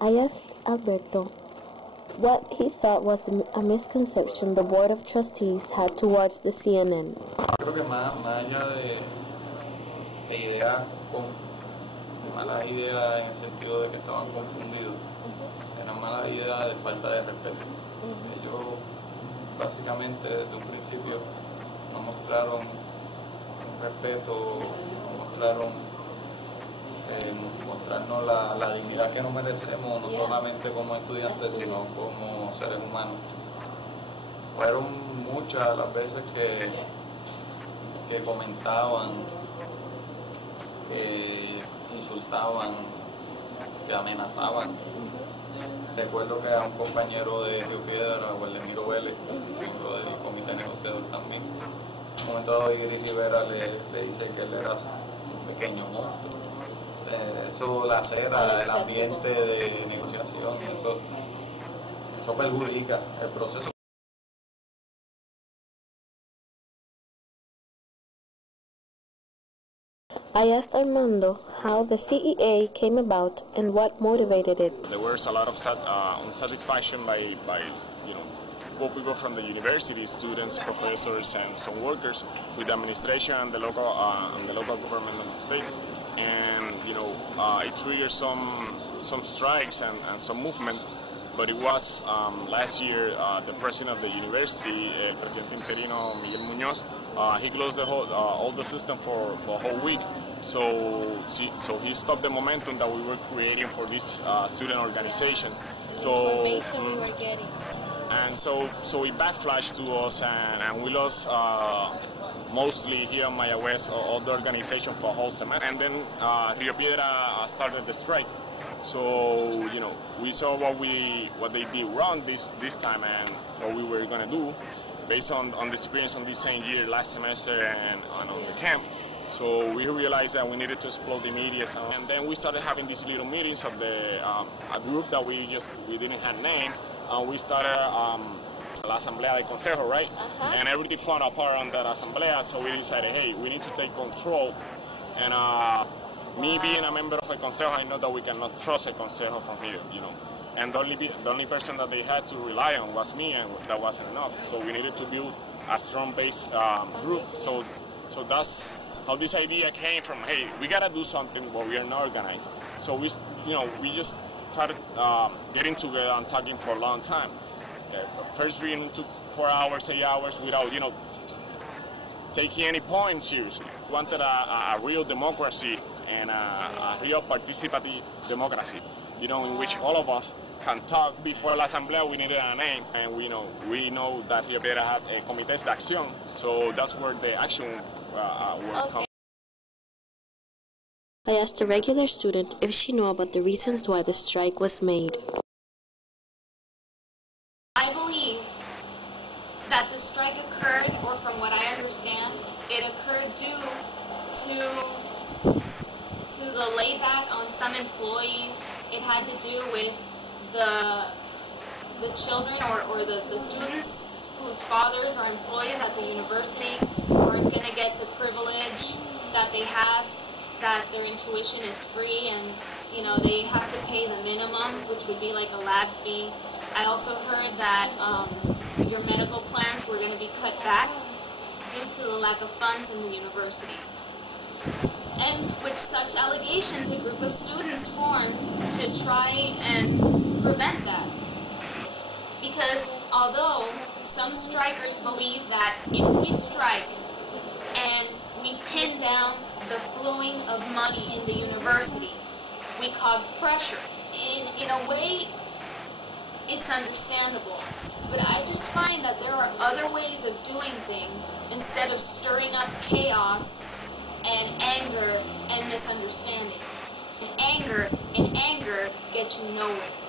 I asked Alberto what he thought was a misconception the Board of Trustees had towards the CNN. Creo que más allá de ideas, de malas ideas en el sentido de que estaban confundidos, eran malas ideas de falta de respeto. Ellos básicamente desde un principio nos mostraron un respeto, nos mostraron mostrarnos la dignidad que nos merecemos, no solamente como estudiantes, sino como seres humanos. Fueron muchas las veces que comentaban, que insultaban, que amenazaban. Recuerdo que a un compañero de Río Piedra, Gualdemiro Vélez, miembro del comité negociador también, en un momento dado Igris Rivera le dice que él era un pequeño monstruo. Eso lacera el ambiente de negociación, eso perjudica el proceso. I asked Armando how the CEA came about and what motivated it. There was a lot of unsatisfaction by people from the university, students, professors, and some workers with the administration and the local government of the state. And it triggered some strikes and some movement. But it was last year the president of the university, Presidente Interino Miguel Muñoz, he closed all the system for a whole week. So he stopped the momentum that we were creating for this student organization. So it backflashed to us, and we lost mostly here in Mayagüez all the organization for a whole semester. And then Rio Piedra started the strike. So we saw what they did wrong this time and what we were gonna do based on the experience on this same year, last semester, and on the camp. So we realized that we needed to explore the media, and then we started having these little meetings of a group that we didn't have name, and we started la Asamblea de Consejo, right? And everything fell apart on that Asamblea, so we decided, hey, we need to take control. And me being a member of a Consejo, I know that we cannot trust a Consejo from here, And the only person that they had to rely on was me, and that wasn't enough. So we needed to build a strong base group. So that's how this idea came from. Hey, we gotta do something, but we are not organized. So we just started getting together and talking for a long time. First reading took 4 hours, 8 hours without taking any point seriously. We wanted a real democracy and a real participative democracy, in which all of us can talk. Before la Asamblea, we needed a name, and we know that Rio Piedra had a comités de acción, so that's where the action work comes. I asked a regular student if she knew about the reasons why the strike was made. I believe that the strike occurred, or from what I understand, it occurred due to the layback on some employees. It had to do with the children or the students whose fathers are employees at the university weren't going to get the privilege that they have, that their tuition is free, and they have to pay the minimum, which would be like a lab fee. I also heard that your medical plans were going to be cut back due to the lack of funds in the university. And with such allegations, a group of students formed to try and prevent that. Because although some strikers believe that if we strike and we pin down the flowing of money in the university, we cause pressure. In a way, it's understandable. But I just find that there are other ways of doing things instead of stirring up chaos and anger and misunderstandings. And anger get you nowhere.